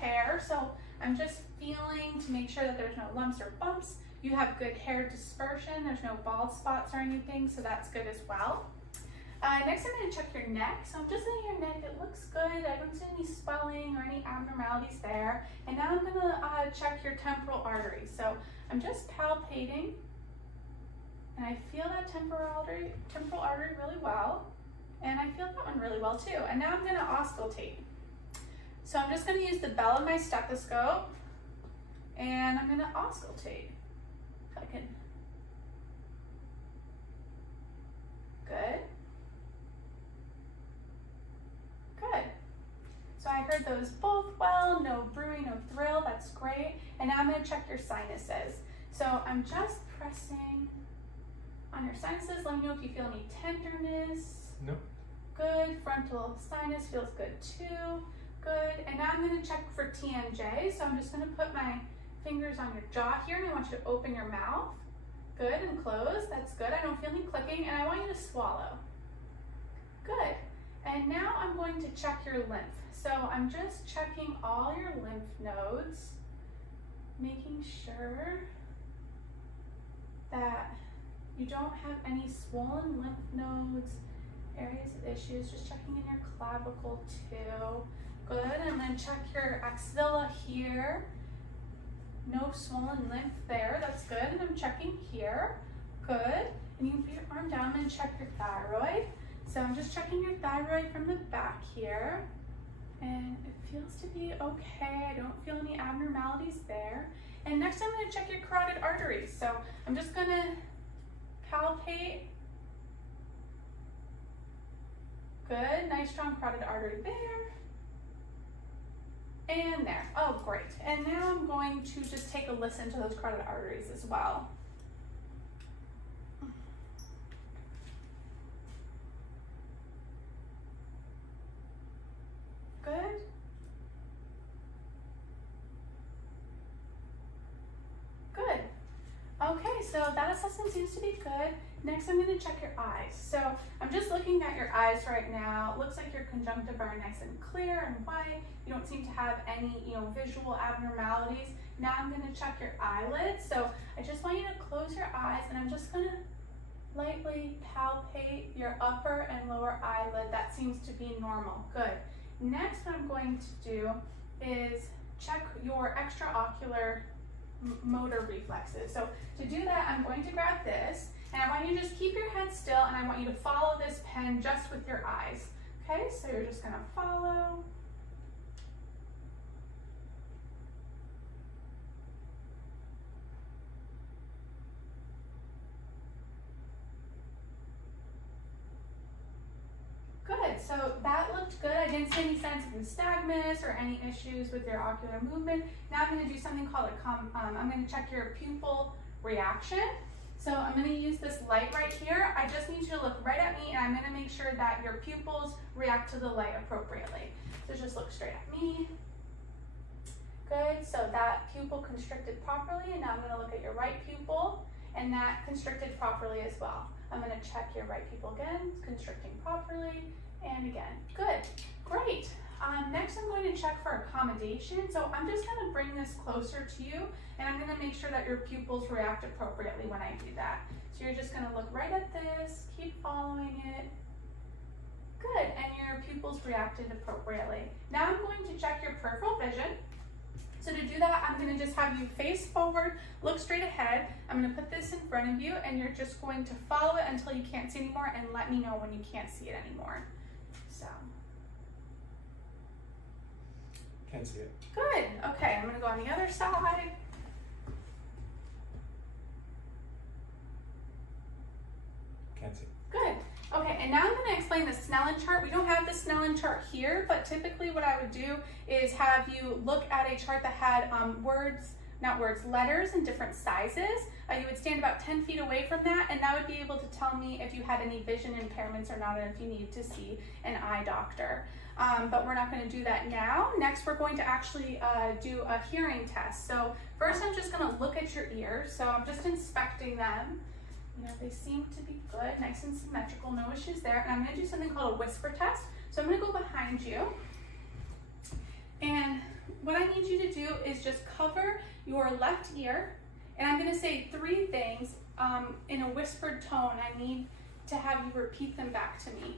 hair, so I'm just feeling to make sure that there's no lumps or bumps. You have good hair dispersion. There's no bald spots or anything, so that's good as well. Next, I'm going to check your neck. So I'm just looking at your neck. It looks good. I don't see any swelling or any abnormalities there. And now I'm going to check your temporal artery. So I'm just palpating, and I feel that temporal artery really well. And I feel that one really well too. And now I'm going to auscultate. So I'm just going to use the bell of my stethoscope, and I'm going to auscultate. If I can. Good. Good. So I heard those both well, no brewing, no thrill, that's great. And now I'm going to check your sinuses. So I'm just pressing on your sinuses. Let me know if you feel any tenderness. No. Good. Frontal sinus feels good too. Good. And now I'm going to check for TMJ. So I'm just going to put my fingers on your jaw here, and I want you to open your mouth. Good, and close. That's good. I don't feel any clicking, and I want you to swallow. Good. And now I'm going to check your lymph. So I'm just checking all your lymph nodes, making sure that you don't have any swollen lymph nodes, areas of issues. Just checking in your clavicle too. Good. And then check your axilla here. No swollen lymph there, that's good. And I'm checking here, good. And you can put your arm down and check your thyroid. So I'm just checking your thyroid from the back here. And it feels to be okay. I don't feel any abnormalities there. And next I'm gonna check your carotid arteries. So I'm just gonna palpate. Good, nice strong carotid artery there. And there. Oh, great. And now I'm going to just take a listen to those carotid arteries as well. Good. Good. Okay, so that assessment seems to be good. Next, I'm going to check your eyes. So I'm just looking at your eyes right now. It looks like your conjunctiva are nice and clear and white. You don't seem to have any, visual abnormalities. Now I'm going to check your eyelids. So I just want you to close your eyes, and I'm just going to lightly palpate your upper and lower eyelid. That seems to be normal. Good. Next, what I'm going to do is check your extraocular motor reflexes. So to do that, I'm going to grab this, and I want you to just keep your head still, and I want you to follow this pen just with your eyes. Okay, so you're just gonna follow. Good, so that looked good. I didn't see any signs of nystagmus or any issues with your ocular movement. Now I'm gonna do something called I'm gonna check your pupil reaction. So I'm going to use this light right here. I just need you to look right at me, and I'm going to make sure that your pupils react to the light appropriately. So just look straight at me. Good, so that pupil constricted properly, and now I'm going to look at your right pupil, and that constricted properly as well. I'm going to check your right pupil again, constricting properly, and again. Good, great. Next, I'm going to check for accommodation. So I'm just going to bring this closer to you, and I'm going to make sure that your pupils react appropriately when I do that. So you're just going to look right at this, keep following it. Good, and your pupils reacted appropriately. Now I'm going to check your peripheral vision. So to do that, I'm going to just have you face forward, look straight ahead. I'm going to put this in front of you, and you're just going to follow it until you can't see anymore, and let me know when you can't see it anymore. So. Can't see it. Good. Okay, I'm going to go on the other side. Can't see. Good. Okay, and now I'm going to explain the Snellen chart. We don't have the Snellen chart here, but typically what I would do is have you look at a chart that had letters in different sizes. You would stand about 10 feet away from that, and that would be able to tell me if you had any vision impairments or not, and if you need to see an eye doctor. But we're not going to do that now. Next, we're going to actually do a hearing test. So first, I'm just going to look at your ears. So I'm just inspecting them. They seem to be good, nice and symmetrical, no issues there. And I'm going to do something called a whisper test. So I'm going to go behind you. And what I need you to do is just cover your left ear, and I'm going to say 3 things in a whispered tone. I need to have you repeat them back to me.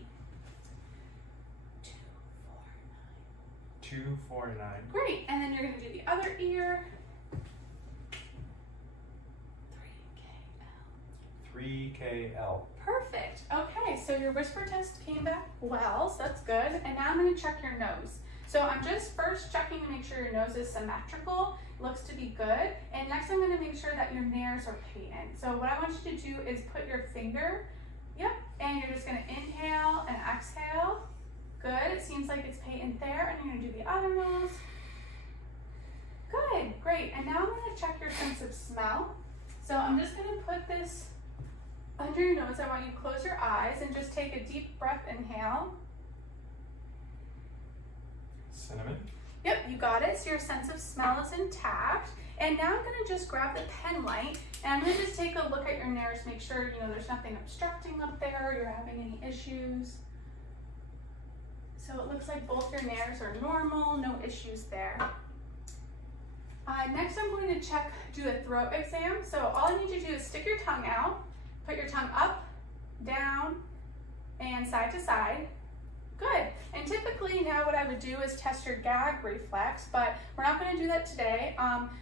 249. Great, and then you're going to do the other ear. 3KL. Perfect. Okay, so your whisper test came back well, so that's good. And now I'm going to check your nose. So I'm just first checking to make sure your nose is symmetrical, looks to be good. And next I'm going to make sure that your nares are patent. So what I want you to do is put your finger, and you're just going to inhale and exhale. Good, it seems like it's patent there. And you're going to do the other nose. Good, great. And now I'm going to check your sense of smell. So I'm just going to put this under your nose. I want you to close your eyes and just take a deep breath. Inhale. Cinnamon. Yep, you got it. So your sense of smell is intact. And now I'm going to just grab the pen light and I'm going to just take a look at your nares, make sure there's nothing obstructing up there, or you're having any issues. So it looks like both your nares are normal, no issues there. Next I'm going to do a throat exam. So all I need you to do is stick your tongue out, put your tongue up, down, and side to side. Good. And typically now what I would do is test your gag reflex, but we're not going to do that today.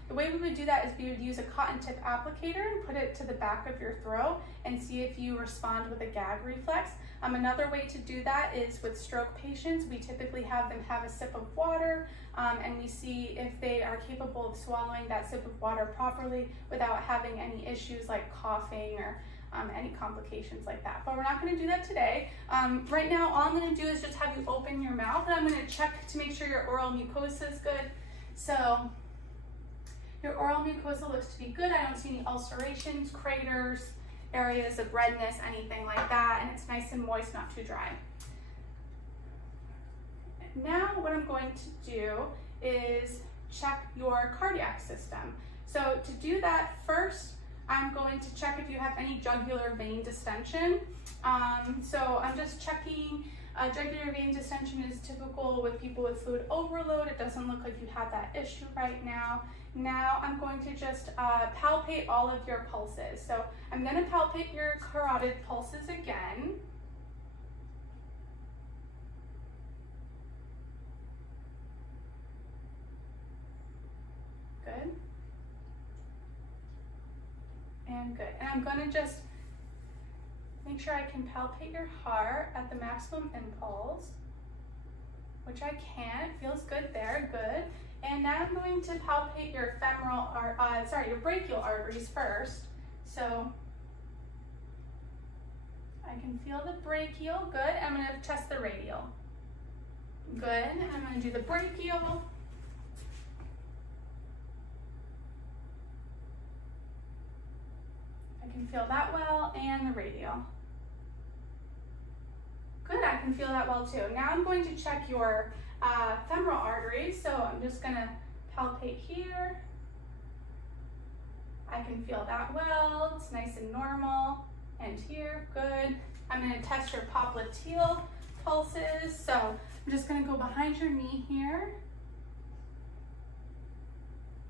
The way we would do that is we would use a cotton tip applicator and put it to the back of your throat and see if you respond with a gag reflex. Another way to do that is with stroke patients. We typically have them have a sip of water and we see if they are capable of swallowing that sip of water properly without having any issues like coughing or any complications like that. But we're not going to do that today. Right now, all I'm going to do is just have you open your mouth and I'm going to check to make sure your oral mucosa is good. So your oral mucosa looks to be good. I don't see any ulcerations, craters, areas of redness, anything like that, and it's nice and moist, not too dry. Now what I'm going to do is check your cardiac system. So to do that, first I'm going to check if you have any jugular vein distension. So I'm just checking. Jugular vein distension is typical with people with fluid overload. It doesn't look like you have that issue right now. Now I'm going to just palpate all of your pulses. So I'm going to palpate your carotid pulses again. Good. And good. And I'm going to just make sure I can palpate your heart at the maximum impulse, which I can. It feels good there. Good. And now I'm going to palpate your your brachial arteries first. So I can feel the brachial. Good. I'm going to test the radial. Good. And I'm going to do the brachial. I can feel that well, and the radial. Good, I can feel that well too. Now I'm going to check your femoral arteries. So I'm just going to palpate here. I can feel that well. It's nice and normal. And here, good. I'm going to test your popliteal pulses. So I'm just going to go behind your knee here.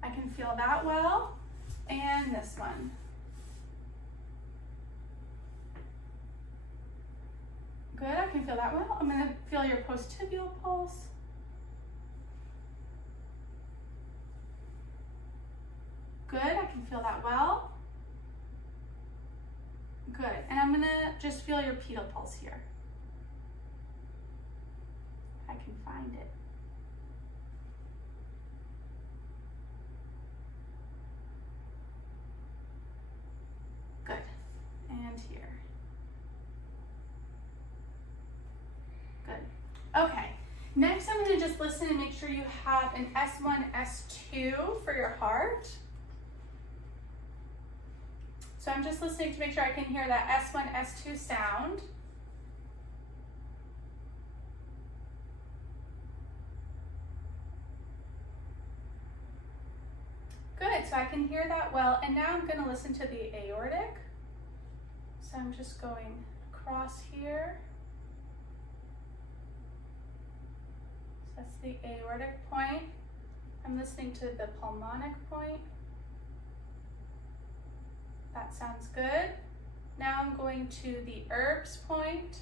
I can feel that well. And this one. Good, I can feel that well. I'm going to feel your post-tibial pulse. Good, I can feel that well. Good, and I'm going to just feel your pedal pulse here. I can find it. Good, and here. Okay, next I'm going to just listen and make sure you have an S1, S2 for your heart. So I'm just listening to make sure I can hear that S1, S2 sound. Good, so I can hear that well. And now I'm going to listen to the aortic. So I'm just going across here. That's the aortic point. I'm listening to the pulmonic point. That sounds good. Now I'm going to the Erbs point.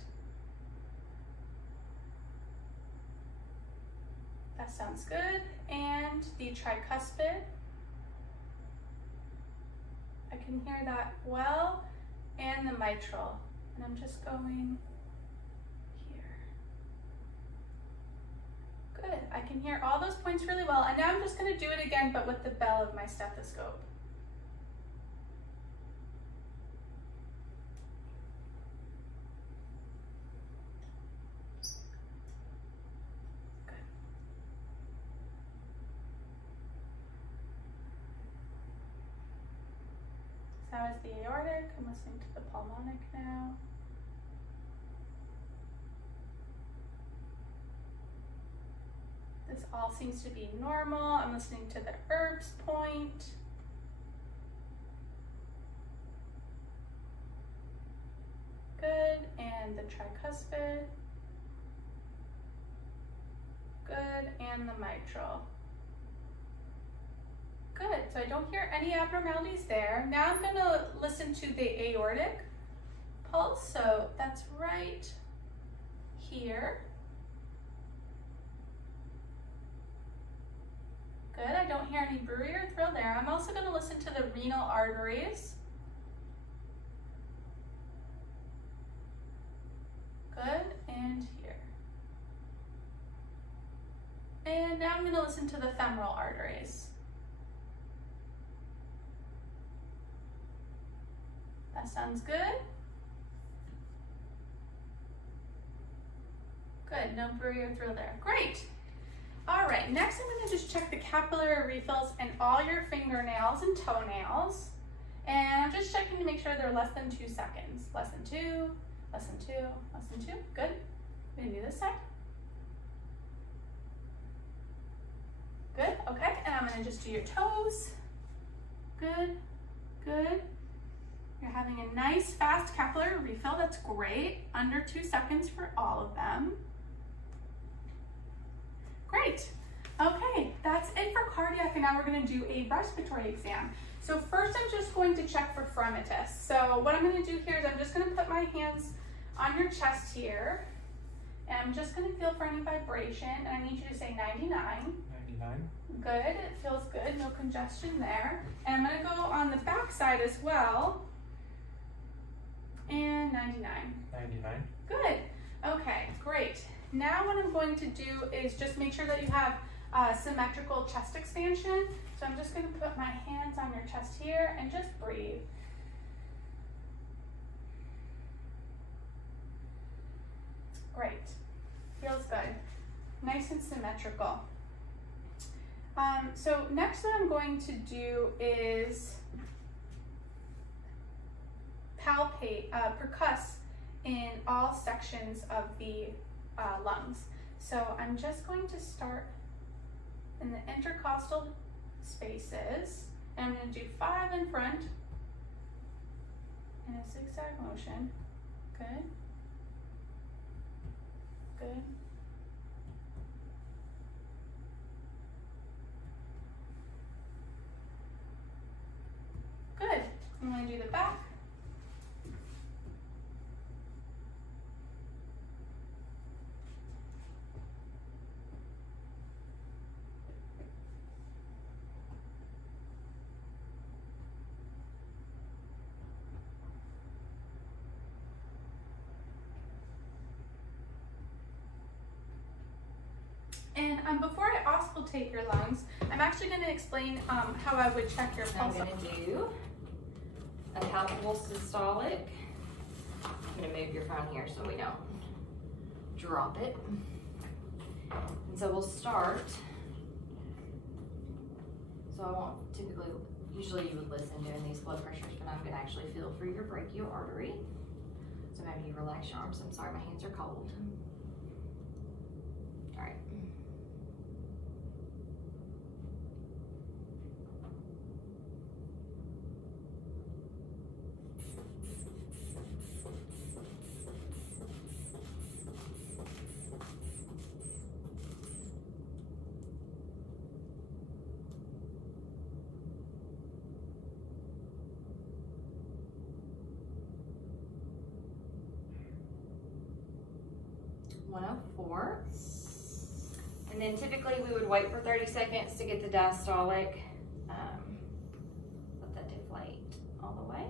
That sounds good. And the tricuspid. I can hear that well. And the mitral. And I'm just going here. Good. I can hear all those points really well. And now I'm just going to do it again, but with the bell of my stethoscope. That was the aortic. I'm listening to the pulmonic now. This all seems to be normal. I'm listening to the Erbs point. Good. And the tricuspid. Good. And the mitral. Good, so I don't hear any abnormalities there. Now I'm gonna listen to the aortic pulse. So that's right here. Good, I don't hear any bruit or thrill there. I'm also gonna listen to the renal arteries. Good, and here. And now I'm gonna listen to the femoral arteries. That sounds good. Good, no bruit or thrill there. Great. All right, next I'm gonna just check the capillary refills in all your fingernails and toenails. And I'm just checking to make sure they're less than 2 seconds. Less than 2, less than 2, less than 2. Good. I'm gonna do this side. Good, okay. And I'm gonna just do your toes. Good, good. You're having a nice fast capillary refill. That's great. Under 2 seconds for all of them. Great. Okay, that's it for cardiac, and now we're going to do a respiratory exam. So first I'm just going to check for fremitus. So what I'm going to do here is I'm just going to put my hands on your chest here, and I'm just going to feel for any vibration, and I need you to say 99. 99. Good, it feels good, no congestion there. And I'm going to go on the back side as well. And 99. 99. Good. Okay, great. Now what I'm going to do is just make sure that you have symmetrical chest expansion. So I'm just going to put my hands on your chest here and just breathe. Great. Feels good. Nice and symmetrical. So next what I'm going to do is palpate, percuss in all sections of the lungs. So I'm just going to start in the intercostal spaces, and I'm going to do 5 in front in a zigzag motion. Good. Good. Good. I'm going to do the back. And before I auscultate your lungs, I'm actually going to explain how I would check your pulse. I'm going to do a palpable systolic. I'm going to move your phone here so we don't drop it. And so we'll start. So I won't usually you would listen during these blood pressures, but I'm going to actually feel for your brachial artery. So maybe you relax your arms. I'm sorry, my hands are cold. All right. 104. And then typically we would wait for 30 seconds to get the diastolic. Let that deflate all the way.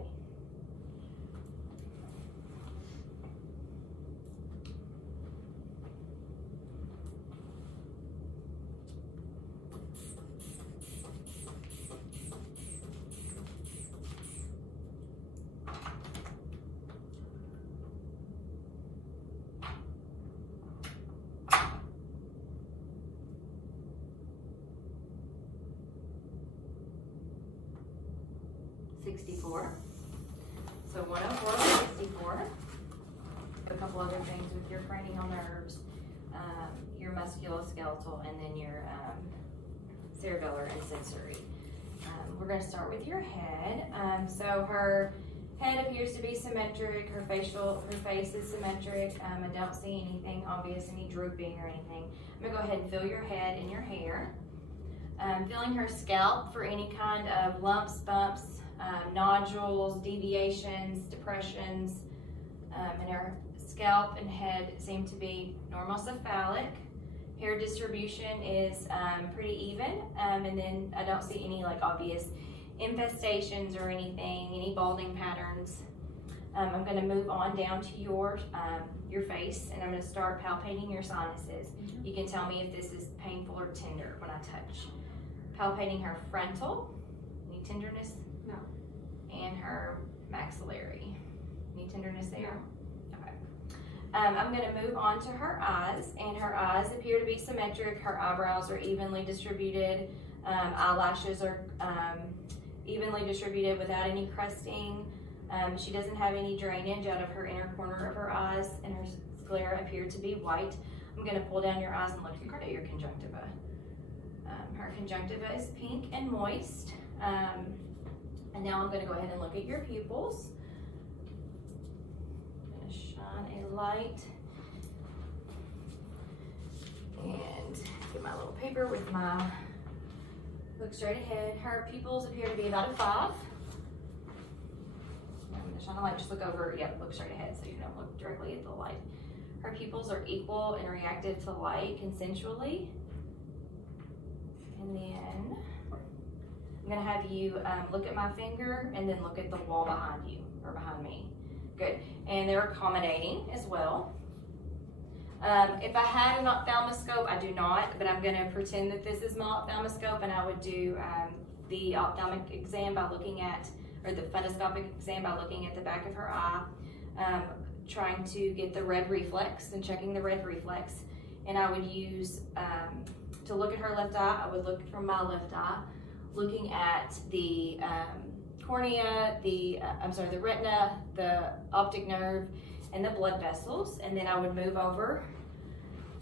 So 104, 64. A couple other things with your cranial nerves, your musculoskeletal, and then your cerebellar and sensory. We're going to start with your head. So her head appears to be symmetric. Her face is symmetric. I don't see anything obvious, any drooping or anything. I'm going to go ahead and feel your head and your hair. Feeling her scalp for any kind of lumps, bumps, nodules, deviations, depressions, and her scalp and head seem to be normocephalic. Hair distribution is pretty even, and then I don't see any like obvious infestations or anything, any balding patterns. I'm going to move on down to your face, and I'm going to start palpating your sinuses. You can tell me if this is painful or tender when I touch. Palpating her frontal. Any tenderness? No. And her maxillary. Any tenderness there? No. Okay. I'm going to move on to her eyes, and her eyes appear to be symmetric. Her eyebrows are evenly distributed. Eyelashes are evenly distributed without any crusting. She doesn't have any drainage out of her inner corner of her eyes, and her sclera appear to be white. I'm going to pull down your eyes and look at your conjunctiva. Her conjunctiva is pink and moist. And now I'm going to go ahead and look at your pupils. I'm going to shine a light and get my little paper with my look straight ahead. Her pupils appear to be about a 5. I'm going to shine a light, just look over, look straight ahead so you don't look directly at the light. Her pupils are equal and reactive to light consensually. And then I'm going to have you look at my finger and then look at the wall behind you, or behind me. Good. And they're accommodating as well. If I had an ophthalmoscope, I do not, but I'm going to pretend that this is my ophthalmoscope, and I would do the ophthalmic exam by looking at, or the fundoscopic exam by looking at the back of her eye, trying to get the red reflex and checking the red reflex. And I would use, to look at her left eye, I would look from my left eye, looking at the cornea, the retina, the optic nerve, and the blood vessels. And then I would move over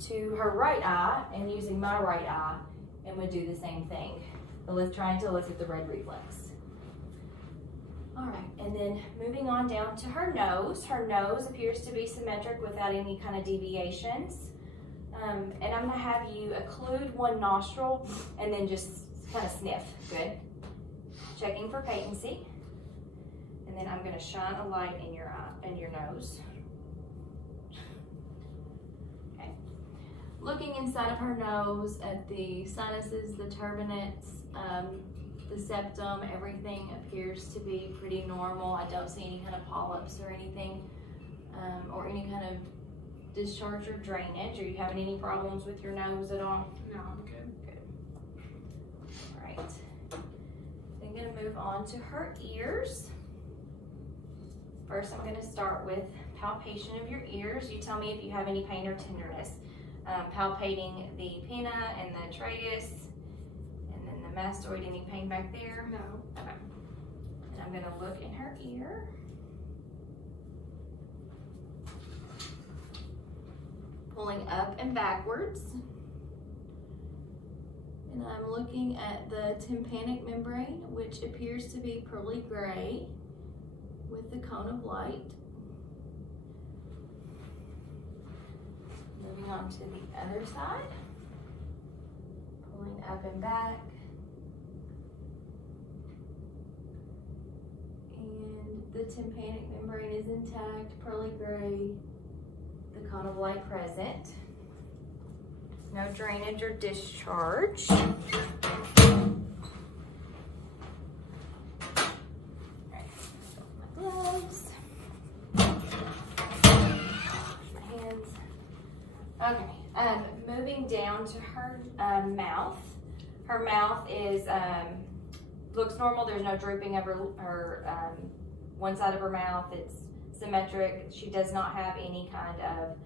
to her right eye, and using my right eye, and would do the same thing, trying to elicit the red reflex. All right, and then moving on down to her nose. Her nose appears to be symmetric without any kind of deviations. And I'm gonna have you occlude one nostril and then just kind of sniff. Good. Checking for patency. And then I'm gonna shine a light in your eye, in your nose. Okay. Looking inside of her nose at the sinuses, the turbinates, the septum, everything appears to be pretty normal. I don't see any kind of polyps or anything, or any kind of discharge or drainage. Are you having any problems with your nose at all? No, I'm good. Good. All right. I'm going to move on to her ears. First, I'm going to start with palpation of your ears. You tell me if you have any pain or tenderness. Palpating the pinna and the tragus, and then the mastoid. Any pain back there? No. Okay. And I'm going to look in her ear. Pulling up and backwards. And I'm looking at the tympanic membrane, which appears to be pearly gray with the cone of light. Moving on to the other side. Pulling up and back. And the tympanic membrane is intact, pearly gray. The cone of light present. No drainage or discharge. Gloves. My hands. Okay, moving down to her mouth. Her mouth is looks normal. There's no drooping of her one side of her mouth. It's symmetric. She does not have any kind of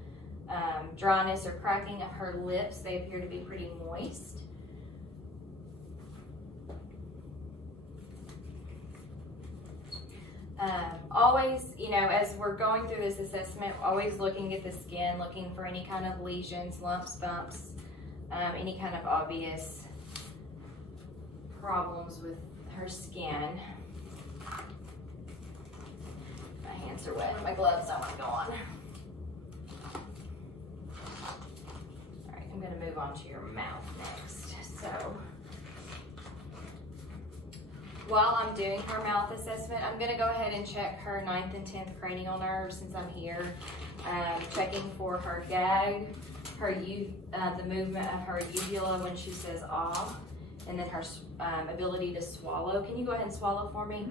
dryness or cracking of her lips. They appear to be pretty moist. Always, you know, as we're going through this assessment, always looking at the skin, looking for any kind of lesions, lumps, bumps, any kind of obvious problems with her skin. My hands are wet, my gloves don't want to go on. All right, I'm going to move on to your mouth next. So, while I'm doing her mouth assessment, I'm going to go ahead and check her 9th and 10th cranial nerves since I'm here. Checking for her gag, the movement of her uvula when she says ah, and then her ability to swallow. Can you go ahead and swallow for me?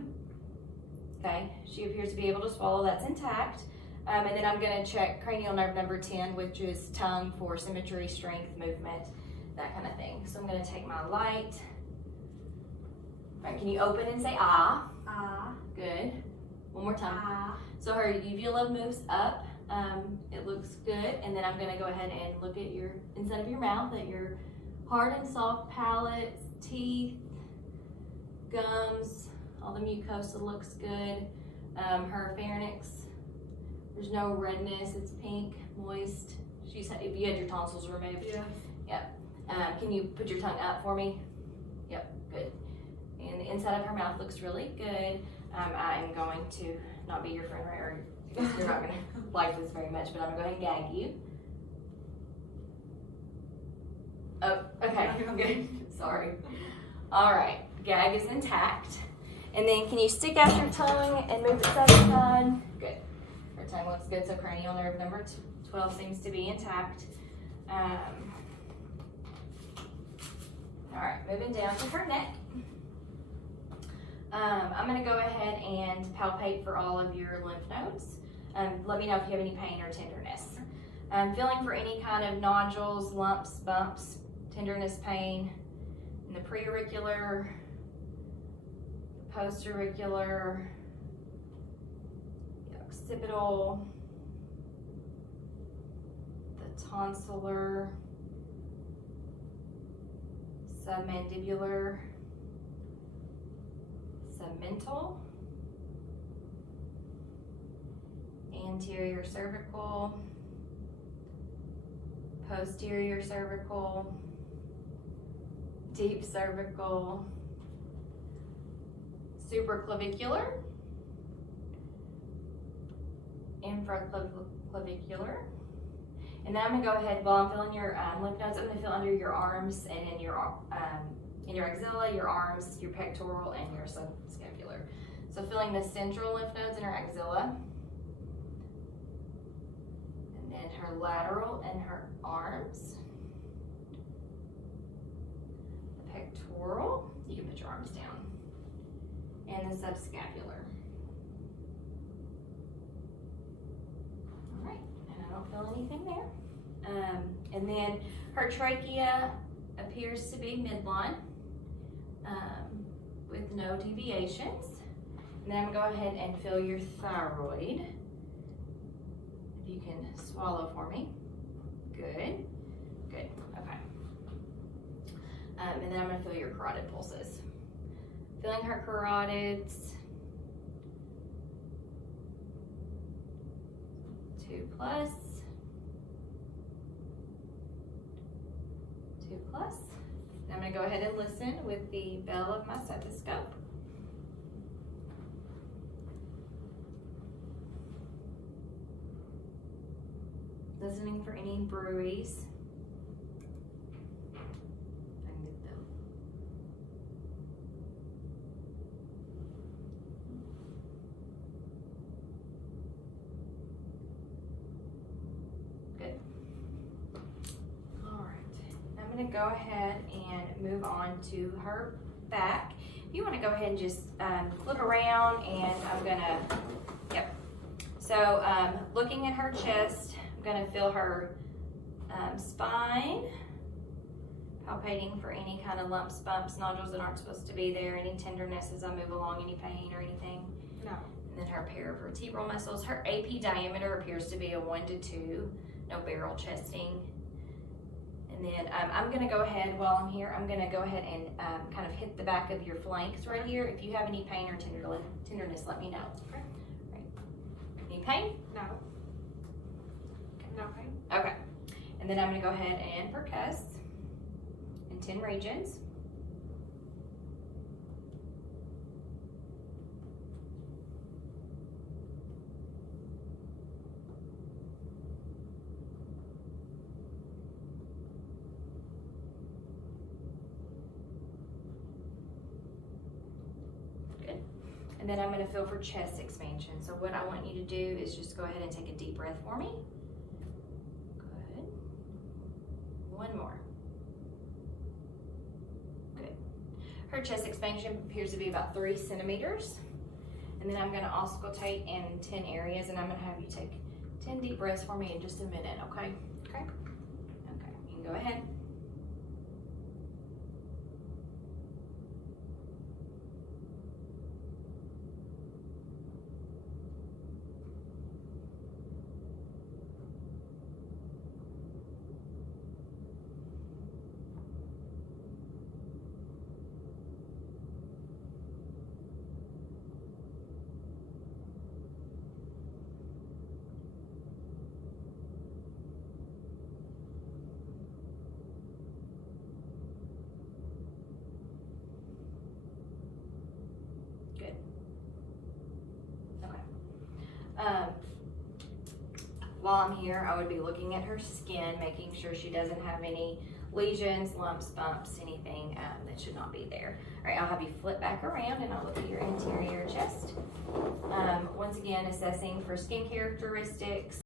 Okay, she appears to be able to swallow. That's intact. And then I'm going to check cranial nerve number 10, which is tongue for symmetry, strength, movement, that kind of thing. So I'm going to take my light. All right, can you open and say ah? Ah. Good. One more time. Ah. So her uvula moves up. It looks good. And then I'm going to go ahead and look at your inside of your mouth, at your hard and soft palate, teeth, gums, all the mucosa looks good. Her pharynx, there's no redness. It's pink, moist. You had your tonsils removed. Yeah. Yep. Can you put your tongue up for me? Yep, good. And the inside of her mouth looks really good. I am going to not be your friend, right? Or I guess you're not going to like this very much, but I'm going to go ahead and gag you. Oh, okay, good. Sorry. All right, gag is intact. And then can you stick out your tongue and move it side to side? Good. Her tongue looks good, so cranial nerve number 12 seems to be intact. All right, moving down to her neck. I'm going to go ahead and palpate for all of your lymph nodes. Let me know if you have any pain or tenderness. Feeling for any kind of nodules, lumps, bumps, tenderness, pain in the preauricular, postauricular, the occipital, the tonsillar, submandibular, submental, anterior cervical, posterior cervical, deep cervical, supraclavicular, infraclavicular. And then I'm gonna go ahead, while I'm filling your lymph nodes, I'm gonna fill under your arms and in your axilla, your arms, your pectoral, and your subscapular. So filling the central lymph nodes in her axilla, and then her lateral and her arms, the pectoral, you can put your arms down, and the subscapular. All right, and I don't feel anything there. And then her trachea appears to be midline with no deviations. And then I'm gonna go ahead and feel your thyroid. If you can swallow for me. Good, good, okay. And then I'm gonna feel your carotid pulses. Feeling her carotids. 2+. 2+. Now I'm going to go ahead and listen with the bell of my stethoscope. Listening for any bruise. I can get them. Good. go ahead and move on to her back. If you want to go ahead and just flip around, and I'm gonna, yep. So looking at her chest, I'm gonna feel her spine, palpating for any kind of lumps, bumps, nodules that aren't supposed to be there, any tenderness as I move along, any pain or anything. No. And then her paravertebral muscles. Her AP diameter appears to be a 1 to 2, no barrel chesting. And then I'm gonna go ahead, while I'm here, I'm gonna go ahead and kind of hit the back of your flanks right here. If you have any pain or tenderness, let me know. Okay. Right. Any pain? No. No pain. Okay. And then I'm gonna go ahead and percuss in 10 regions. And then I'm going to feel for chest expansion. So what I want you to do is just go ahead and take a deep breath for me. Good. One more. Good. Her chest expansion appears to be about 3 centimeters. And then I'm going to auscultate in 10 areas, and I'm going to have you take 10 deep breaths for me in just a minute, okay? Okay. Okay, you can go ahead. While I'm here, I would be looking at her skin, making sure she doesn't have any lesions, lumps, bumps, anything that should not be there. All right, I'll have you flip back around and I'll look at your interior chest. Once again, assessing for skin characteristics,